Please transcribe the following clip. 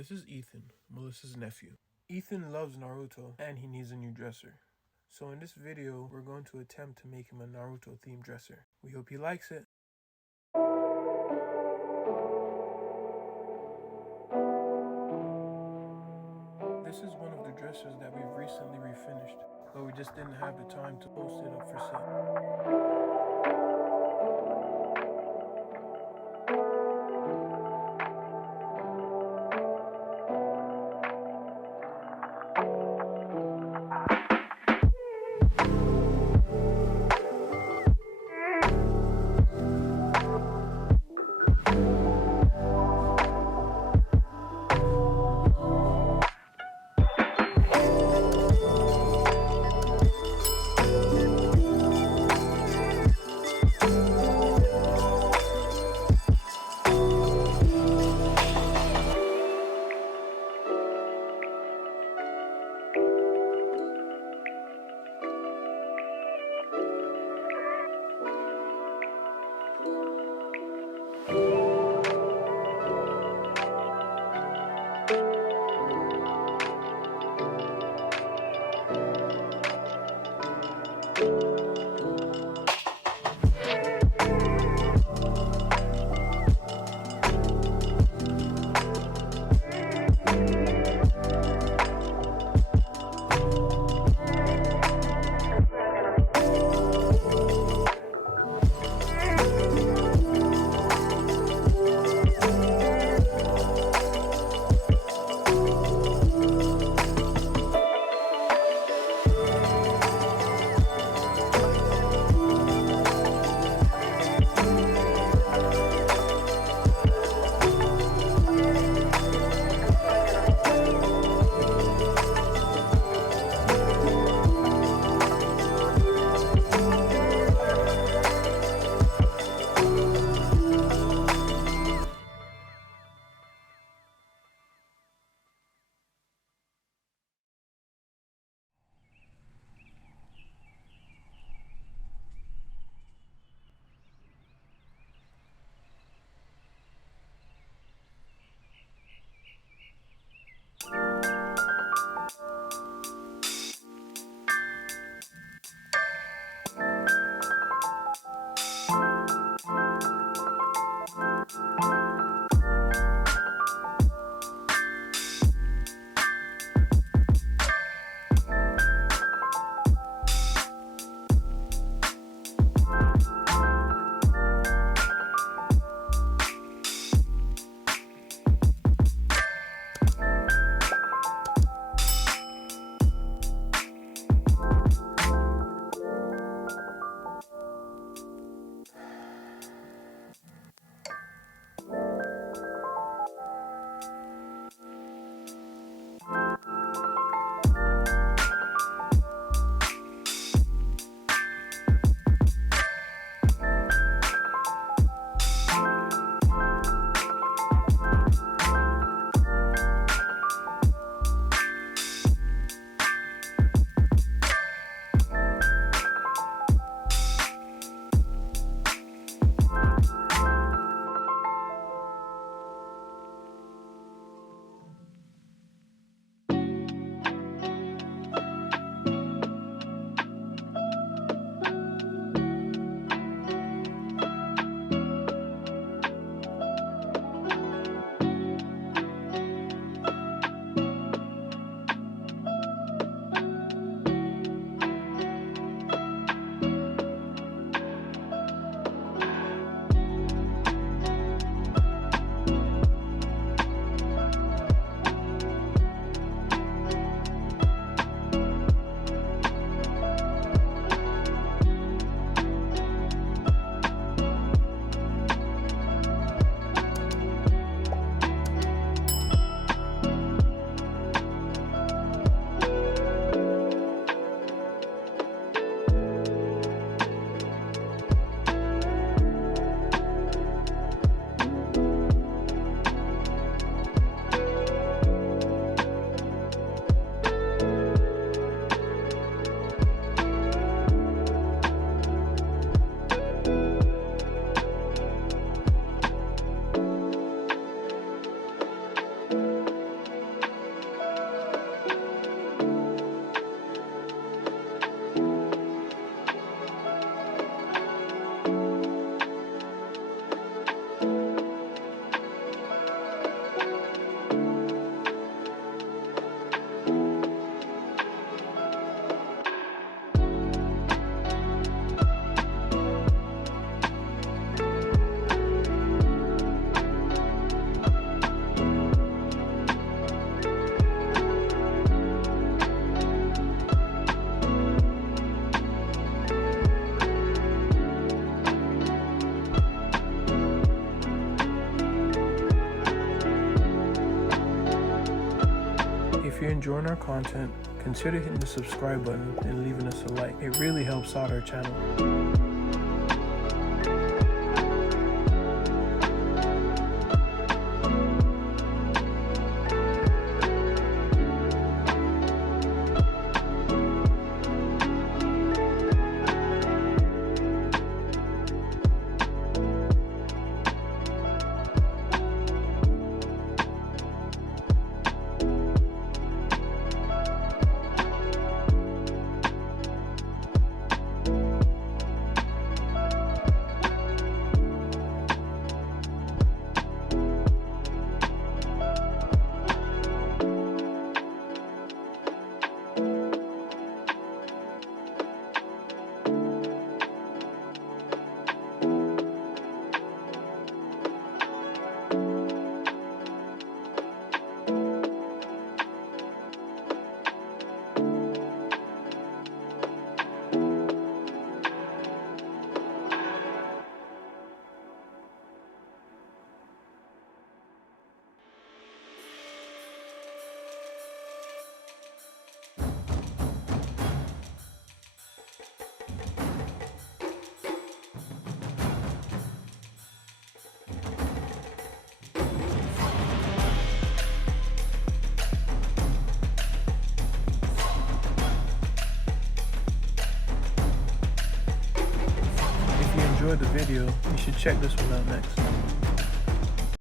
This is Ethan, Melissa's nephew. Ethan loves Naruto and he needs a new dresser. So in this video, we're going to attempt to make him a Naruto themed dresser. We hope he likes it. This is one of the dressers that we've recently refinished, but we just didn't have the time to post it up for sale. If you're enjoying our content, consider hitting the subscribe button and leaving us a like. It really helps out our channel. If you enjoyed the video, you should check this one out next.